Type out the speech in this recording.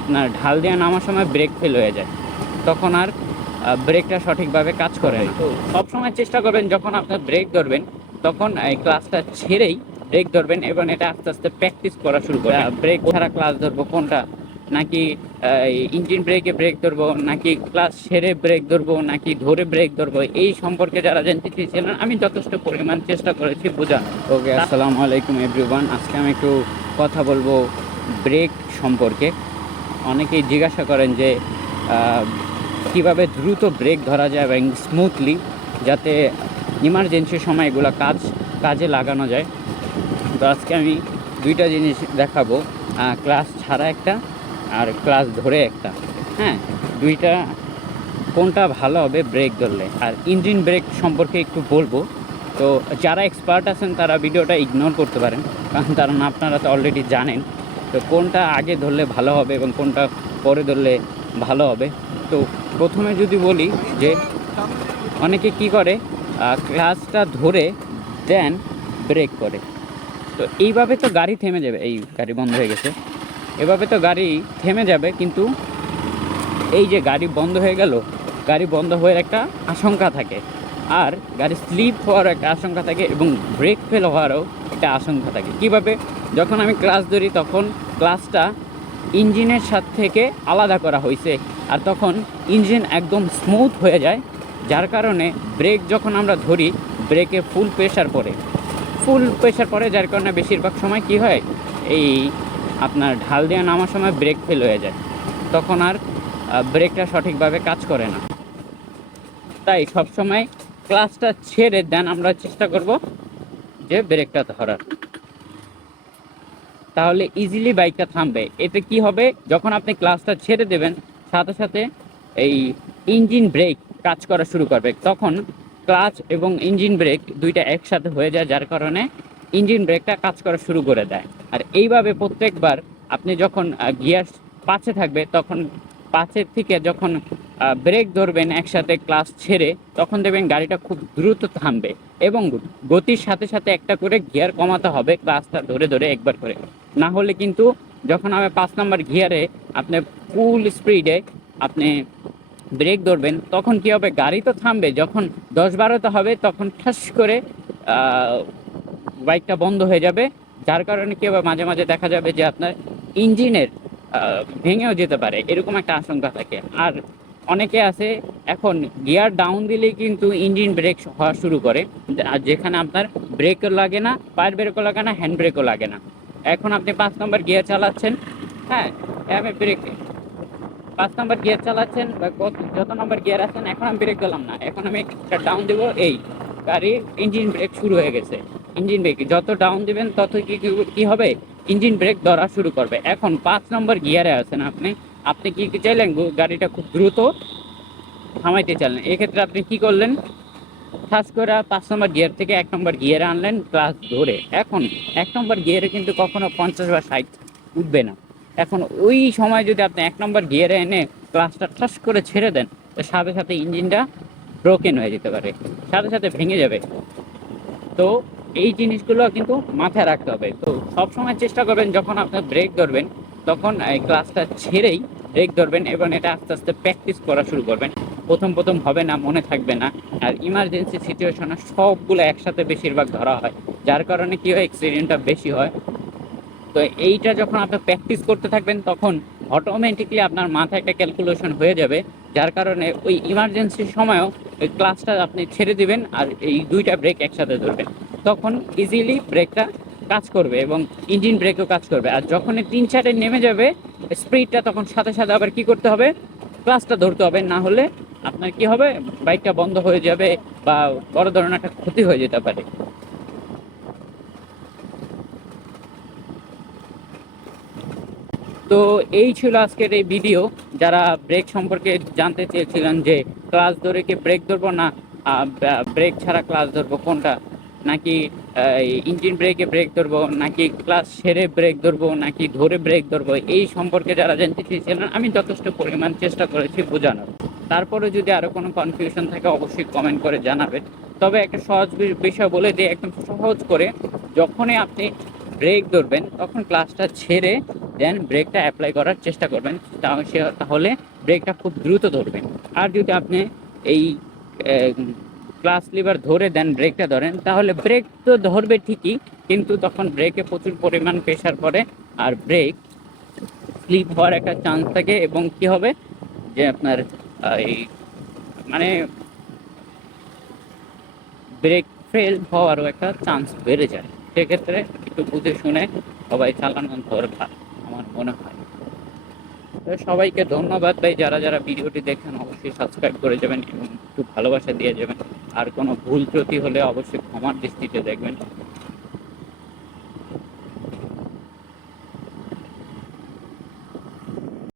আপনার ঢাল দিয়ে নামার সময় ব্রেক ফেল হয়ে যায়। তখন আর ব্রেকটা সঠিকভাবে কাজ করে না। তো সবসময় চেষ্টা করবেন যখন আপনার ব্রেক ধরবেন তখন এই ক্লাসটা ছেড়েই ব্রেক ধরবেন এবং এটা আস্তে আস্তে প্র্যাকটিস করা শুরু করবেন। ব্রেক ছাড়া ক্লাস ধরবো কোনটা? নাকি ইঞ্জিন ব্রেকে ব্রেক ধরবো নাকি ক্লাস সেরে ব্রেক ধরবো নাকি ধরে ব্রেক ধরবো? এই সম্পর্কে যারা জানতে চেয়েছিলেন আমি যথেষ্ট পরিমাণ চেষ্টা করেছি বোঝানো ওকে আসসালামু আলাইকুম এভরিওয়ান আজকে আমি একটু কথা বলব ব্রেক সম্পর্কে। অনেকেই জিজ্ঞাসা করেন যে কীভাবে দ্রুত ব্রেক ধরা যায় এবং স্মুথলি যাতে ইমার্জেন্সি সময় এগুলো কাজ, কাজে লাগানো যায়। তো আজকে আমি দুইটা জিনিস দেখাবো। ক্লাস ছাড়া একটা আর ক্লাস ধরে একটা। হ্যাঁ দুইটা, কোনটা ভালো হবে ব্রেক ধরলে। আর ইঞ্জিন ব্রেক সম্পর্কে একটু বলব। তো যারা এক্সপার্ট আছেন, তারা ভিডিওটা ইগনোর করতে পারেন। কারণ তারা আপনারা তো অলরেডি জানেন। তো কোনটা আগে ধরলে ভালো হবে এবং কোনটা পরে ধরলে ভালো হবে? তো প্রথমে যদি বলি যে অনেকে কি করে ক্লাসটা ধরে দেন, ব্রেক করে। তো এইভাবে তো গাড়ি থেমে যাবে, এই গাড়ি বন্ধ হয়ে গেছে। এভাবে তো গাড়ি থেমে যাবে, কিন্তু এই যে গাড়ি বন্ধ হয়ে গেল, গাড়ি বন্ধ হওয়ার একটা আশঙ্কা থাকে। আর গাড়ি স্লিপ হওয়ার একটা আশঙ্কা থাকে এবং ব্রেক ফেল হওয়ারও একটা আশঙ্কা থাকে। কীভাবে যখন আমি ক্লাস ধরি তখন ক্লাসটা ইঞ্জিনের সাথে থেকে আলাদা করা হয়েছে আর তখন ইঞ্জিন একদম স্মুথ হয়ে যায়, যার কারণে ব্রেক যখন আমরা ধরি ব্রেকে ফুল প্রেশার পড়ে। ফুল প্রেশার পড়ে, যার কারণে বেশিরভাগ সময় কি হয়? এই আপনার ঢাল দিয়ে নামার সময় ব্রেক ফেল হয়ে যায়। তখন আর ব্রেকটা সঠিকভাবে কাজ করে না। তাই সবসময় ক্লাসটা ছেড়ে দেন, আমরা চেষ্টা করব যে ব্রেকটা ধরার। তাহলে ইজিলি বাইকটা থামবে। এতে কি হবে? যখন আপনি ক্লাসটা ছেড়ে দেবেন, সাথে সাথে এই ইঞ্জিন ব্রেক কাজ করা শুরু করবে। তখন ক্লাচ এবং ইঞ্জিন ব্রেক দুইটা একসাথে হয়ে যায়, যার কারণে ইঞ্জিন ব্রেকটা কাজ করা শুরু করে দেয়। আর এইভাবে প্রত্যেকবার আপনি যখন গিয়ার পাঁচে থাকবে, তখন পাঁচের থেকে যখন ব্রেক ধরবেন একসাথে ক্লাস ছেড়ে, তখন দেখবেন গাড়িটা খুব দ্রুত থামবে এবং গতির সাথে সাথে একটা করে গিয়ার কমাতে হবে ক্লাসটা ধরে ধরে একবার করে। না হলে কিন্তু যখন আমি পাঁচ নম্বর গিয়ারে আপনি ফুল স্পিডে আপনি ব্রেক ধরবেন, তখন কি হবে? গাড়ি তো থামবে। যখন দশ বারোতে হবে, তখন ঠাস করে বাইকটা বন্ধ হয়ে যাবে। যার কারণে কি হবে? মাঝে মাঝে দেখা যাবে যে আপনার ইঞ্জিনের ভেঙেও যেতে পারে। এরকম একটা আশঙ্কা থাকে। আর অনেকে আছে, এখন গিয়ার ডাউন দিলেই কিন্তু ইঞ্জিন ব্রেক হওয়া শুরু করে। আর যেখানে আপনার ব্রেকও লাগে না, পায়ের ব্রেকও লাগে না হ্যান্ড ব্রেকও লাগে না। এখন আপনি পাঁচ নম্বর গিয়ার চালাচ্ছেন হ্যাঁ আমি ব্রেক পাঁচ নম্বর গিয়ার চালাচ্ছেন বা কত, যত নম্বর গিয়ার আছেন, এখন আমি ব্রেক দিলাম না। এখন আমি একটা ডাউন দেবো, এই। গাড়ির ইঞ্জিন ব্রেক শুরু হয়ে গেছে। ইঞ্জিন ব্রেক যত ডাউন দেবেন, তত কি, কি- হবে? ইঞ্জিন ব্রেক ধরা শুরু করবে। এখন পাঁচ নম্বর গিয়ারে আছেন আপনি আপনি কি কি চাইলেন? গাড়িটা খুব দ্রুত থামাইতে চাইলেন। এক্ষেত্রে আপনি কি করলেন? খাস করে পাঁচ নম্বর গিয়ার থেকে এক নম্বর গিয়ারে আনলেন, ক্লাস ধরে। এখন এক নম্বর গিয়ারে কিন্তু কখনো পঞ্চাশ বা ষাট উঠবে না। এখন ওই সময় যদি আপনি এক নম্বর গিয়ারে এনে ক্লাসটা ঠাস করে ছেড়ে দেন তো সাথে সাথে ইঞ্জিনটা ব্রোকেন হয়ে যেতে পারে, সাথে সাথে ভেঙে যাবে। তো এই জিনিসগুলো কিন্তু মাথায় রাখতে হবে। তো সবসময় চেষ্টা করবেন, যখন আপনার ব্রেক ধরবেন, তখন ক্লাসটা ছেড়েই ব্রেক ধরবেন এবং এটা আস্তে আস্তে প্র্যাকটিস করা শুরু করবেন। প্রথম প্রথম হবে না, মনে থাকবে না। আর ইমার্জেন্সি সিচুয়েশনে সবগুলো একসাথে বেশিরভাগ ধরা হয়। যার কারণে কী হয় অ্যাক্সিডেন্টটা বেশি হয়। তো এইটা যখন আপনি প্র্যাকটিস করতে থাকবেন, তখন অটোমেটিকলি আপনার মাথায় একটা ক্যালকুলেশন হয়ে যাবে। যার কারণে ওই ইমার্জেন্সির সময়ও ওই ক্লাসটা আপনি ছেড়ে দিবেন আর এই দুইটা ব্রেক একসাথে ধরবেন। তখন ইজিলি ব্রেকটা কাজ করবে এবং ইঞ্জিন ব্রেকও কাজ করবে। আর যখন তিন চারে নেমে যাবে স্পিডটা তখন সাথে সাথে আবার কি করতে হবে? ক্লাসটা ধরতে হবে। না হলে আপনার কি হবে? বাইকটা বন্ধ হয়ে যাবে বা বড় ধরনের একটা ক্ষতি হয়ে যেতে পারে। তো এই ছিল আজকের এই ভিডিও। যারা ব্রেক সম্পর্কে জানতে চেয়েছিলেন যে ক্লাস ধরে কি ব্রেক ধরবো না ব্রেক ছাড়া ক্লাস ধরবো কোনটা? নাকি ইঞ্জিন ব্রেকে ব্রেক ধরবো, নাকি ক্লাস সেরে ব্রেক ধরবো, নাকি ধরে ব্রেক ধরবো, এই সম্পর্কে যারা জানতে চেয়েছিলেন, আমি যথেষ্ট পরিমাণ চেষ্টা করেছি বোঝানোর। তারপরে যদি আরও কোনো কনফিউশন থাকে, অবশ্যই কমেন্ট করে জানাবেন তবে একটা সহজ বিষয় বলে দিয়ে একদম সহজ করে, যখনই আপনি ব্রেক ধরবেন, তখন ক্লাসটা ছেড়ে দেন ব্রেকটা অ্যাপ্লাই করার চেষ্টা করবেন। তাহলে ব্রেকটা খুব দ্রুত ধরবেন। আর যদি আপনি এই ক্লাস লিভার ধরে দেন ব্রেকটা ধরেন, তাহলে ব্রেক তো ধরবে ঠিকই, কিন্তু তখন ব্রেকে প্রচুর পরিমাণ প্রেশার পড়ে, আর ব্রেক স্লিপ হওয়ার একটা চান্স থাকে, এবং কি হবে? যে আপনার এই মানে ব্রেক ফেল হওয়ারও একটা চান্স বেড়ে যায়। সেক্ষেত্রে একটু বুঝে শুনে সবাই চালানো দরকার আমার মনে হয়। সবাইকে ধন্যবাদ ভাই, যারা যারা ভিডিওটি দেখেন অবশ্যই সাবস্ক্রাইব করে যাবেন এবং একটু ভালোবাসা দিয়ে যাবেন। আর কোনো ভুল ত্রুটি হলে অবশ্যই ক্ষমার দৃষ্টিতে দেখবেন।